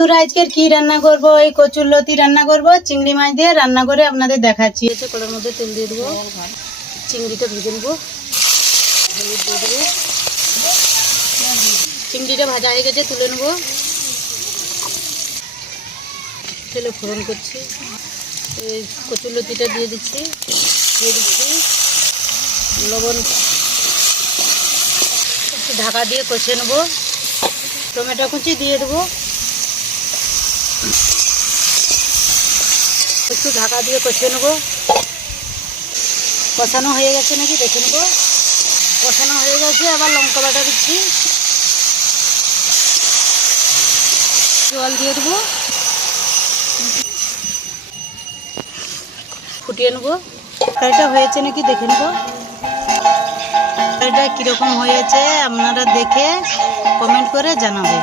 বন্ধুরা আজকের কি রান্না করব? এই কচুরলতি রান্না করব, চিংড়ি মাছ দিয়ে রান্না করে আপনাদের দেখাচ্ছি। কড়ার মধ্যে তেল দিয়ে দেবো, চিংড়িটা ভেজে নেবো, হলুদ দিয়ে দেবো। চিংড়িটা ভাজা হয়ে গেছে, তুলে নেবো। তেলে ফোড়ন করছি, এই কচুরলতিটা দিয়ে দিচ্ছি, লবণ, একটু ঢাকা দিয়ে কষে নেবো। টমেটো কুচি দিয়ে দেবো, একটু ঢাকা দিয়ে কষে নেবো। কষানো হয়ে গেছে নাকি দেখে নেবো। কষানো হয়ে গেছে, আবার লঙ্কা বাটা দিচ্ছি, জল দিয়ে দেবো, ফুটিয়ে নেবো। তরকারিটা হয়েছে নাকি দেখে নেবো। তরকারিটা কীরকম হয়েছে আপনারা দেখে কমেন্ট করে জানাবেন।